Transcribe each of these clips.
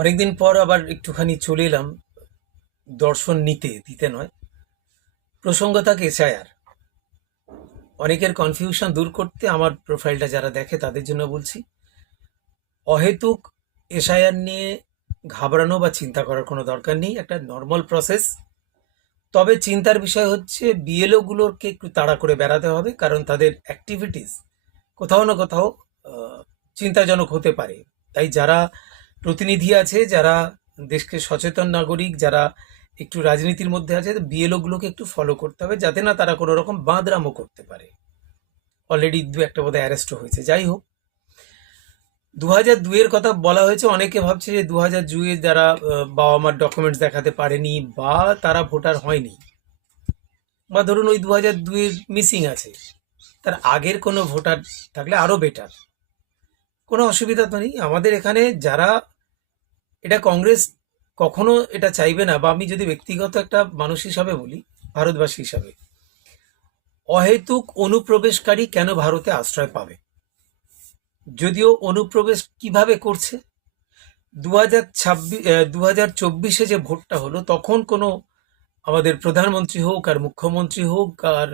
অনেকদিন পর আবার একটুখানি চলে এলাম। দর্শন নিতে, দিতে নয়। প্রসঙ্গ থাকে এসআইআর অনেকের কনফিউশন দূর করতে আমার প্রোফাইলটা যারা দেখে তাদের জন্য বলছি। অহেতুক এসআইআর নিয়ে ঘাবড়ানো বা চিন্তা করার কোনো দরকার নেই, একটা নর্মাল প্রসেস তবে চিন্তার বিষয় হচ্ছে বিএলওগুলোকে একটু তাড়া করে বেড়াতে হবে, কারণ তাদের অ্যাক্টিভিটিস কোথাও না কোথাও চিন্তাজনক হতে পারে। তাই যারা প্রতিনিধি আছে যারা দেশকে সচেতন নাগরিক, যারা একটু রাজনীতির মধ্যে আছে বিএলও গুলোকে একটু ফলো করতে হবে যাতে না তারা কোনো রকম বাঁদরামো করতে পারে। অলরেডি দু একটা বোধহয় অ্যারেস্টও হয়েছে। যাই হোক দু হাজার দুইয়ের কথা বলা হয়েছে, অনেকে ভাবছে যে দু হাজার দুইয়ে যারা বাবা মার ডকুমেন্টস দেখাতে পারেনি বা তারা ভোটার হয়নি। বা ধরুন ওই দু হাজার দুইয়ের মিসিং আছে, তার আগের কোনো ভোটার থাকলে আরও বেটার কোনো অসুবিধা তো নেই। আমাদের এখানে যারা এটা কংগ্রেস কখনো এটা চাইবে না, বা আমি যদি ব্যক্তিগত একটা মানুষ হিসাবে বলি, ভারতবাসী হিসাবে, অহেতুক অনুপ্রবেশকারী কেন ভারতে আশ্রয় পাবে? যদিও অনুপ্রবেশ কীভাবে করছে? দু হাজার ছাব্বিশ দু হাজার চব্বিশে যে ভোটটা হলো, তখন কোনো আমাদের প্রধানমন্ত্রী হোক আর মুখ্যমন্ত্রী হোক আর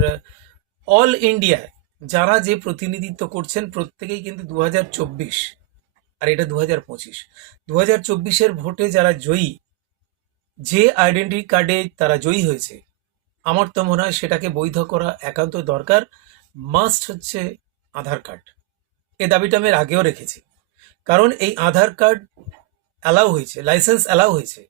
অল ইন্ডিয়ায় যারা যে প্রতিনিধিত্ব করছেন, প্রত্যেকেই কিন্তু দু হাজার চব্বিশ আর এটা দু হাজার পঁচিশ। দু হাজার চব্বিশের ভোটে যারা জয়ী, যে আইডেন্টি কার্ডে তারা জয়ী হয়েছে, আমার তো মনে হয় সেটাকে বৈধ করা একান্ত দরকার। মাস্ট হচ্ছে আধার কার্ড এ দাবিটা আমি আগেও রেখেছি। কারণ এই আধার কার্ড অ্যালাউ হয়েছে লাইসেন্স অ্যালাউ হয়েছে,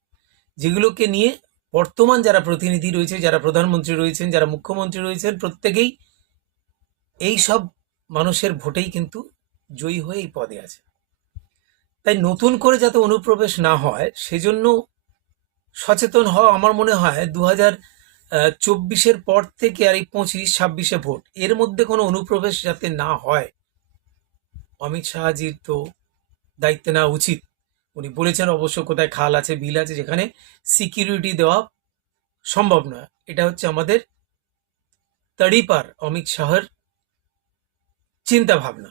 যেগুলোকে নিয়ে বর্তমান যারা প্রতিনিধি রয়েছে, যারা প্রধানমন্ত্রী রয়েছেন, যারা মুখ্যমন্ত্রী রয়েছেন, প্রত্যেকেই এই সব মানুষের ভোটেই কিন্তু জয়ী হয়ে এই পদে আছে। তাই নতুন করে যাতে অনুপ্রবেশ না হয়, সেজন্য সচেতন হওয়া আমার মনে হয় দু হাজার চব্বিশের পর থেকে আর এই পঁচিশ, ছাব্বিশে ভোট। এর মধ্যে কোনো অনুপ্রবেশ যাতে না হয়, অমিত শাহজির তো দায়িত্ব নেওয়া উচিত। উনি বলেছেন অবশ্য কোথায় খাল আছে, বিল আছে, যেখানে সিকিউরিটি দেওয়া সম্ভব নয়। এটা হচ্ছে আমাদের তড়িপার অমিত শাহর চিন্তা ভাবনা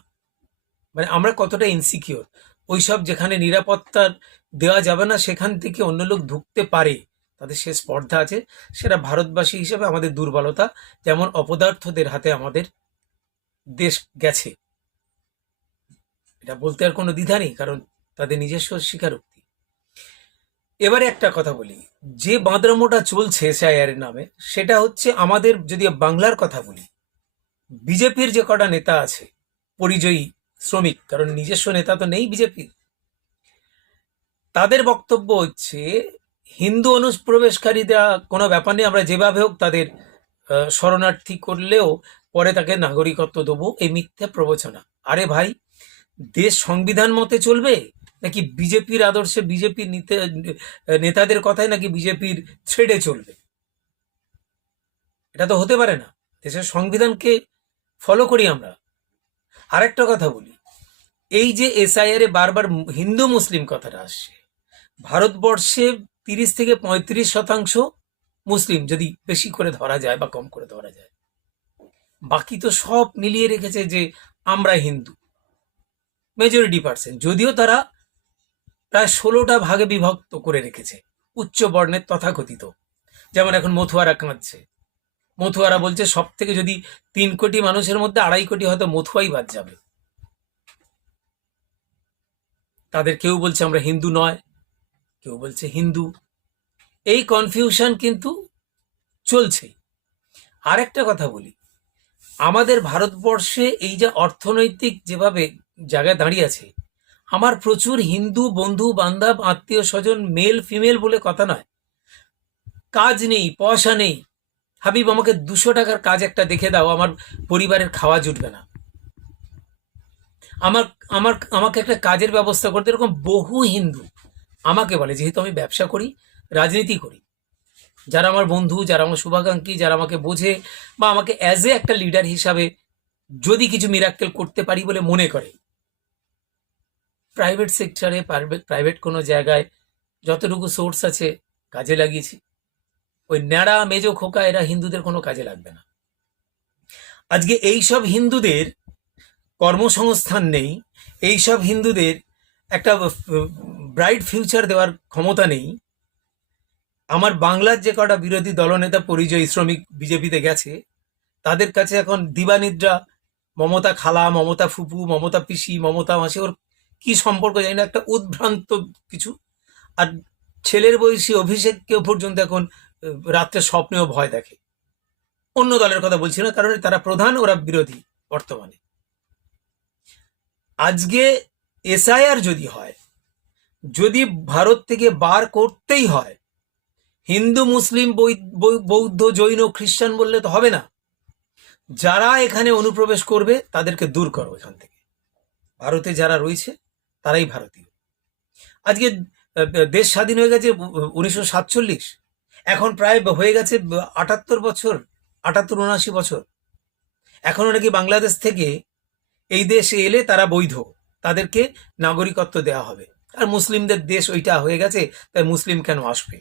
মানে আমরা কতটা ইনসিকিওর ওইসব যেখানে নিরাপত্তার দেওয়া যাবে না, সেখান থেকে অন্য লোক ঢুকতে পারে। তাদের সে স্পর্ধা আছে। সেটা ভারতবাসী হিসেবে আমাদের দুর্বলতা, যেমন অপদার্থদের হাতে আমাদের দেশ গেছে। এটা বলতে আর কোনো দ্বিধা নেই, কারণ তাদের নিজস্ব স্বীকারোক্তি। এবারে একটা কথা বলি। যে বাঁদরামোটা চলছে এর নামে, সেটা হচ্ছে আমাদের যদি বাংলার কথা বলি, বিজেপির যে কটা নেতা আছে, পরিযায়ী শ্রমিক, কারণ নিজস্ব নেতা তো নেই বিজেপির তাদের বক্তব্য হচ্ছে, হিন্দু অনুপ্রবেশকারীরা কোনো ব্যাপার নেই, আমরা যেভাবে হোক তাদের শরণার্থী করলেও পরে তাকে নাগরিকত্ব দেবো, এই মিথ্যে প্রবচনা। আরে ভাই, দেশ সংবিধান মতে চলবে? নাকি বিজেপির আদর্শে বিজেপির নেতাদের কথায় নাকি বিজেপির ছেড়ে চলবে? এটা তো হতে পারে না। দেশের সংবিধানকে ফলো করি আমরা। আরেকটা কথা বলি। এই যে এসআইআর বারবার হিন্দু মুসলিম কথাটা আসছে, ভারতবর্ষে তিরিশ থেকে পঁয়ত্রিশ শতাংশ মুসলিম যদি বেশি করে ধরা যায় বা কম করে ধরা যায়। বাকি তো সব মিলিয়ে রেখেছে যে আমরা হিন্দু মেজরিটি পার্সেন্ট যদিও তারা প্রায় ষোলোটা ভাগে বিভক্ত করে রেখেছে, উচ্চ বর্ণের তথাকথিত। যেমন এখন মথুয়ারা কাঁদছে মথুয়ারা বলছে সব থেকে যদি তিন কোটি মানুষের মধ্যে আড়াই কোটি হয়তো মথুয়াই বাদ যাবে। তাদের কেউ বলছে আমরা হিন্দু নয়, কেউ বলছে হিন্দু। এই কনফিউশন কিন্তু চলছে আরেকটা কথা বলি, আমাদের ভারতবর্ষে এই যে অর্থনৈতিক যেভাবে জায়গায় দাঁড়িয়ে আছে, আমার প্রচুর হিন্দু বন্ধু, বান্ধব, আত্মীয় স্বজন মেল ফিমেল বলে কথা নয়। কাজ নেই, পয়সা নেই হাবিব, আমাকে দুশো টাকার কাজ একটা দেখে দাও, আমার পরিবারের খাওয়া জুটবে না। আমার আমার, আমাকে একটা কাজের ব্যবস্থা করতে, এরকম বহু হিন্দু আমাকে বলে, যেহেতু আমি ব্যবসা করি, রাজনীতি করি। যারা আমার বন্ধু, যারা আমার শুভাকাঙ্ক্ষী, যারা আমাকে বোঝে, বা আমাকে অ্যাজ এ একটা লিডার হিসাবে যদি কিছু মিরাক্কেল করতে পারি বলে মনে করে প্রাইভেট সেক্টরে প্রাইভেট কোনো জায়গায় যতটুকু সোর্স আছে, কাজে লাগিয়েছি। ওই ন্যাড়া, মেজো, খোকা এরা হিন্দুদের কোনো কাজে লাগবে না। আজকে এই সব হিন্দুদের কর্মসংস্থান নেই এই সব হিন্দুদের একটা ব্রাইট ফিউচার দেওয়ার ক্ষমতা নেই। আমার বাংলার যে কটা বিরোধী দলনেতা পরিচয় শ্রমিক বিজেপিতে গেছে, তাদের কাছে এখন দিবানিদ্রা, মমতা খালা, মমতা ফুপু, মমতা পিসি, মমতা মাসি, ওর কি সম্পর্ক জানি না, একটা উদ্ভ্রান্ত কিছু। আর ছেলের বয়সী অভিষেককেও পর্যন্ত এখন রাত্রে স্বপ্নেও ভয় দেখে। অন্য দলের কথা বলছি না, কারণ তারা প্রধান, ওরা বিরোধী বর্তমানে। আজকে এসআইআর যদি হয়, যদি ভারত থেকে বার করতেই হয়, হিন্দু, মুসলিম বৌদ্ধ, জৈন, খ্রিস্টান বললে তো হবে না। যারা এখানে অনুপ্রবেশ করবে, তাদেরকে দূর করো এখান থেকে। ভারতে যারা রয়েছে, তারাই ভারতীয়। আজকে দেশ স্বাধীন হয়ে গেছে উনিশশো সাতচল্লিশ। এখন প্রায় হয়ে গেছে আটাত্তর বছর, আটাত্তর উনআশি বছর। এখনও নাকি বাংলাদেশ থেকে এই দেশে এলে তারা বৈধ, তাদেরকে নাগরিকত্ব দেওয়া হবে। আর মুসলিমদের দেশ ওইটা হয়ে গেছে, তাই মুসলিম কেন আসবে?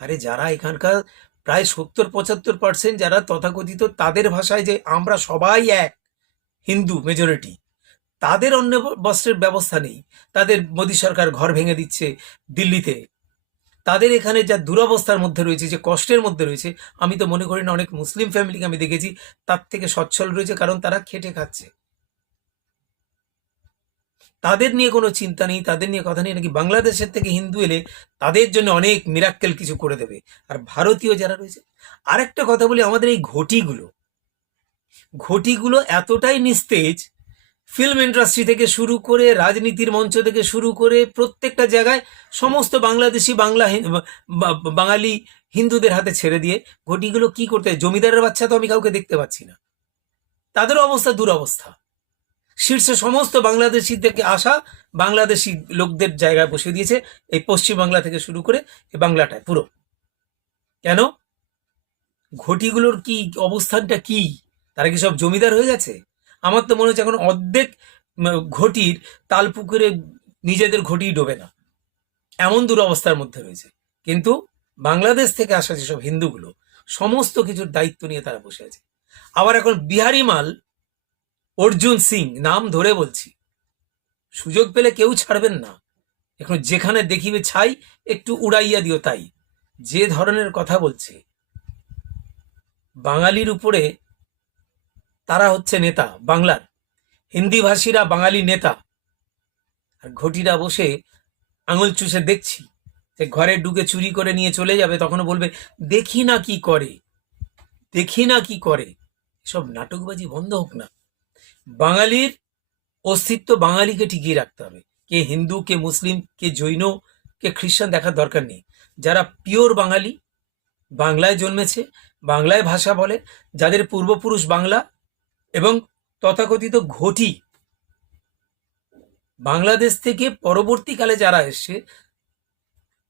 আরে যারা এখানকার প্রায় সত্তর, পঁচাত্তর পার্সেন্ট যারা তথাকথিত, তাদের ভাষায় যে আমরা সবাই এক, হিন্দু মেজরিটি তাদের অন্য বস্ত্রের ব্যবস্থা নেই। তাদের মোদী সরকার ঘর ভেঙে দিচ্ছে দিল্লিতে। তাদের এখানে যা দুরবস্থার মধ্যে রয়েছে, যে কষ্টের মধ্যে রয়েছে, আমি তো মনে করি না অনেক মুসলিম ফ্যামিলিকে আমি দেখেছি, তার থেকে সচ্ছল রয়েছে কারণ তারা খেটে খাচ্ছে। তাদের নিয়ে কোনো চিন্তা নেই, তাদের নিয়ে কথা নেই, নাকি বাংলাদেশের থেকে হিন্দু এলে তাদের জন্য অনেক মিরাক্কেল কিছু করে দেবে। আর ভারতীয় যারা রয়েছে, আরেকটা কথা বলি, আমাদের এই ঘটিগুলো ঘটিগুলো এতটাই নিস্তেজ ফিল্ম ইন্ডাস্ট্রি থেকে শুরু করে, রাজনীতির মঞ্চ থেকে শুরু করে প্রত্যেকটা জায়গায় সমস্ত বাংলাদেশি, বাংলা বাঙালি হিন্দুদের হাতে ছেড়ে দিয়ে ঘটিগুলো কি করতে জমিদারের বাচ্চা তো আমি কাউকে দেখতে পাচ্ছি না। তাদের অবস্থা দুরবস্থা। শীর্ষে সমস্ত বাংলাদেশি থেকে আসা বাংলাদেশি লোকদের জায়গায় বসে দিয়েছে, এই পশ্চিম বাংলা থেকে শুরু করে এই বাংলাটায়, পুরো। কেন? ঘটিগুলোর কি অবস্থানটা কি? তারা কি সব জমিদার হয়ে গেছে? আমার তো মনে হচ্ছে এখন অর্ধেক ঘটির তাল পুকুরে নিজেদের ঘটি ডোবে না। এমন দুরবস্থার মধ্যে রয়েছে। কিন্তু বাংলাদেশ থেকে আসা যেসব হিন্দুগুলো, সমস্ত কিছুর দায়িত্ব নিয়ে তারা বসে আছে। আবার এখন বিহারি মাল অর্জুন সিং, নাম ধরে বলছি, সুযোগ পেলে কেউ ছাড়বেন না। এখন যেখানে দেখিবে ছাই, একটু উড়াইয়া দিও তাই। যে ধরনের কথা বলছে, বাঙালির উপরে তারা হচ্ছে নেতা, বাংলার। হিন্দি ভাষীরা বাঙালি নেতা। আর ঘটিরা বসে আঙুল চুষে দেখছি যে ঘরে ঢুকে চুরি করে নিয়ে চলে যাবে তখন বলবে, দেখি না কি করে, দেখি না কি করে। সব নাটকবাজি বন্ধ হোক না। বাঙালির অস্তিত্ব বাঙালিকে টিকিয়ে রাখতে হবে। কে হিন্দু, কে মুসলিম, কে জৈন, কে খ্রিস্টান দেখার দরকার নেই। যারা পিওর বাঙালি, বাংলায় জন্মেছে, বাংলায় ভাষা বলে, যাদের পূর্বপুরুষ বাংলা এবং তথাকথিত ঘটি বাংলাদেশ থেকে পরবর্তীকালে যারা এসছে,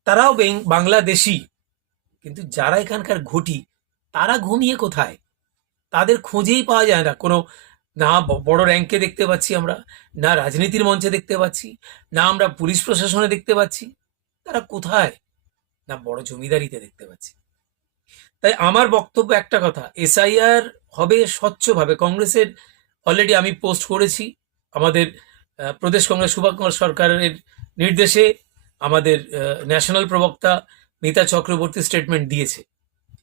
তারাও বাংলাদেশি। কিন্তু যারা এখানকার ঘটি, তারা ঘুমিয়ে কোথায়? তাদের খোঁজেই পাওয়া যায় না। কোনো, না বড় র্যাঙ্কে দেখতে পাচ্ছি আমরা, না রাজনীতির মঞ্চে দেখতে পাচ্ছি, না আমরা পুলিশ প্রশাসনে দেখতে পাচ্ছি। তারা কোথায়? না বড় জমিদারিতে দেখতে পাচ্ছি। তাই আমার বক্তব্য একটা কথা, এসআইআর হবে স্বচ্ছভাবে। কংগ্রেসের অলরেডি আমি পোস্ট করেছি। আমাদের প্রদেশ কংগ্রেস সুভাষ কুমার সরকারের নির্দেশে আমাদের ন্যাশনাল প্রবক্তা মিতা চক্রবর্তী স্টেটমেন্ট দিয়েছে।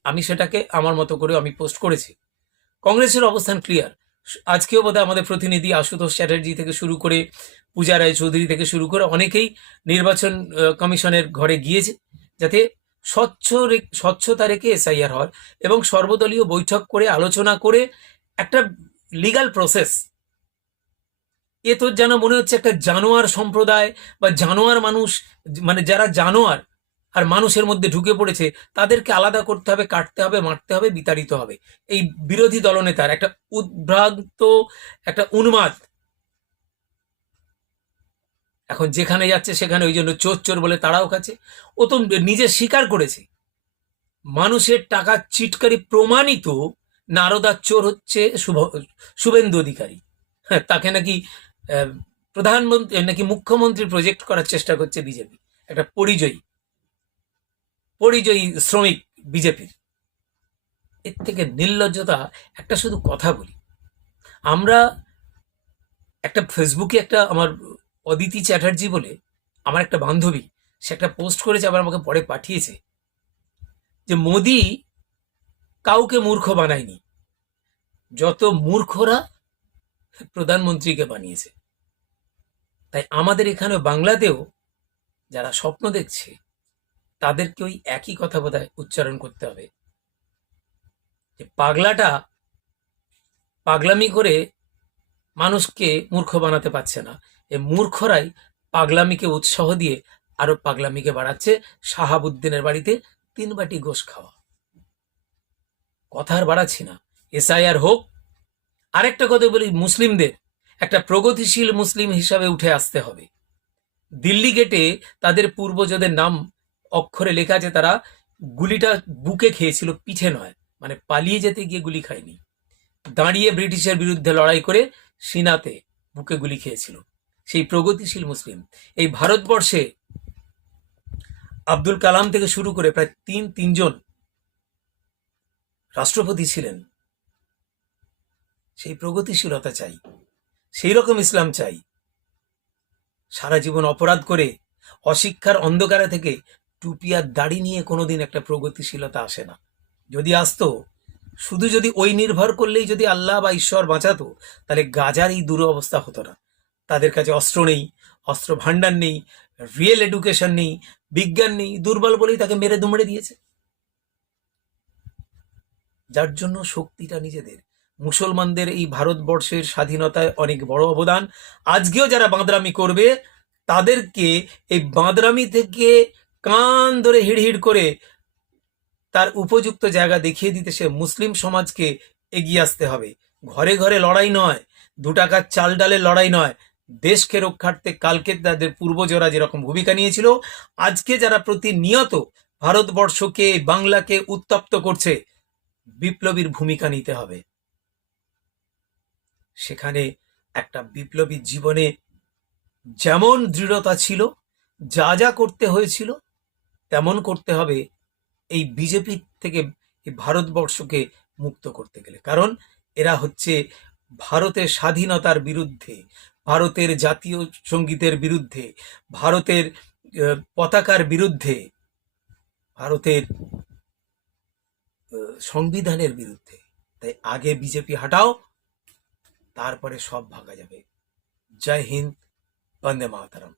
আমি সেটাকে আমার মতো করে আমি পোস্ট করেছি। কংগ্রেসের অবস্থান ক্লিয়ার আজকেও বোধহয় আমাদের প্রতিনিধি আশুতোষ চ্যাটার্জি থেকে শুরু করে পূজা রায় চৌধুরী থেকে শুরু করে অনেকেই নির্বাচন কমিশনের ঘরে গিয়েছে। যাতে স্বচ্ছ স্বচ্ছতা রেখে এসআইআর হয় এবং সর্বদলীয় বৈঠক করে, আলোচনা করে একটা লিগ্যাল প্রসেস এ তো যেন মনে হচ্ছে একটা জানোয়ার সম্প্রদায় বা জানোয়ার মানুষ মানে যারা জানোয়ার আর মানুষের মধ্যে ঢুকে পড়েছে, তাদেরকে আলাদা করতে হবে, কাটতে হবে, মারতে হবে, বিতাড়িত হবে। এই বিরোধী দলনেতার একটা উদ্ভ্রান্ত, একটা উন্মাদ এখন যেখানে যাচ্ছে সেখানে ওই জন্য চোর চোর বলে তারাও খাচ্ছে। ও তো নিজে স্বীকার করেছে। মানুষের টাকা চিটকারি প্রমাণিত নারদার চোর হচ্ছে শুভ, শুভেন্দু অধিকারী। হ্যাঁ তাকে নাকি প্রধানমন্ত্রী, নাকি মুখ্যমন্ত্রী প্রজেক্ট করার চেষ্টা করছে বিজেপি। একটা পরিজয়ী পরিজয়ী শ্রমিক বিজেপির। এর থেকে নির্লজ্জতা একটা শুধু কথা বলি। আমরা একটা ফেসবুকে একটা আমার অদিতি চ্যাটার্জি বলে আমার একটা বান্ধবী, সে একটা পোস্ট করেছে, আবার আমাকে পরে পাঠিয়েছে, যে মোদি কাউকে মূর্খ বানায়নি। যত মূর্খরা প্রধানমন্ত্রীকে বানিয়েছে। তাই আমাদের এখানে বাংলাতেও যারা স্বপ্ন দেখছে, তাদেরকে ওই একই কথা বোধহয় উচ্চারণ করতে হবে। যে পাগলাটা পাগলামি করে মানুষকে মূর্খ বানাতে পারছে না। এ মূর্খরাই পাগলামিকে উৎসাহ দিয়ে আরও পাগলামিকে বাড়াচ্ছে শাহাবুদ্দিনের বাড়িতে তিন বাটি গোশ খাওয়া। কথা আর বাড়াচ্ছি না। এসআইআর হোক। আরেকটা কথা বলি, মুসলিমদের। একটা প্রগতিশীল মুসলিম হিসাবে উঠে আসতে হবে। দিল্লি গেটে তাদের পূর্বজদের নাম অক্ষরে লেখা আছে, তারা গুলিটা বুকে খেয়েছিল, পিঠে নয় মানে পালিয়ে যেতে গিয়ে গুলি খায়নি। দাঁড়িয়ে ব্রিটিশের বিরুদ্ধে লড়াই করে সিনাতে বুকে গুলি খেয়েছিল। সেই প্রগতিশীল মুসলিম। এই ভারতবর্ষে আব্দুল কালাম থেকে শুরু করে প্রায় তিন, তিনজন রাষ্ট্রপতি ছিলেন। সেই প্রগতিশীলতা চাই, সেই রকম ইসলাম চাই। সারা জীবন অপরাধ করে, অশিক্ষার অন্ধকারে থেকে টুপি আর দাড়ি নিয়ে কোনোদিন একটা প্রগতিশীলতা আসে না। যদি আসতো, শুধু যদি ওই নির্ভর করলেই যদি আল্লাহ বা ঈশ্বর বাঁচাতো, তাহলে গাজার এই দুরবস্থা হতো না। তাদের কাছে অস্ত্র নেই, অস্ত্র ভাণ্ডার নেই রিয়েল এডুকেশন নেই, বিজ্ঞান নেই, দুর্বল বলেই তাকে মেরে দুমড়ে দিয়েছে। যার জন্য শক্তিটা নিজেদের। মুসলমানদের এই ভারতবর্ষের স্বাধীনতায় অনেক বড় অবদান। আজকেও যারা বাঁদরামি করবে, তাদেরকে এই বাঁদরামি থেকে কান ধরে হিড়হিড় করে তার উপযুক্ত জায়গা দেখিয়ে দিতে সে মুসলিম সমাজকে এগিয়ে আসতে হবে। ঘরে ঘরে লড়াই নয়, দু টাকার চাল ডালের লড়াই নয় দেশকে রক্ষার্থে কালকে তাদের পূর্বজরা যেরকম ভূমিকা নিয়েছিল, আজকে যারা প্রতিনিয়ত ভারতবর্ষকে, বাংলাকে উত্তপ্ত করছে, বিপ্লবীর ভূমিকা নিতে হবে। সেখানে একটা বিপ্লবী জীবনে যেমন দৃঢ়তা ছিল, যা যা করতে হয়েছিল, তেমন করতে হবে এই বিজেপি থেকে ভারতবর্ষকে মুক্ত করতে গেলে। কারণ এরা হচ্ছে ভারতের স্বাধীনতার বিরুদ্ধে ভারতের জাতীয় সঙ্গীতের বিরুদ্ধে, ভারতের পতাকার বিরুদ্ধে, ভারতের সংবিধানের বিরুদ্ধে। তাই আগে বিজেপি হাটাও, তারপরে সব ভাঙা যাবে। জয় হিন্দ, বন্দে মাতারাম।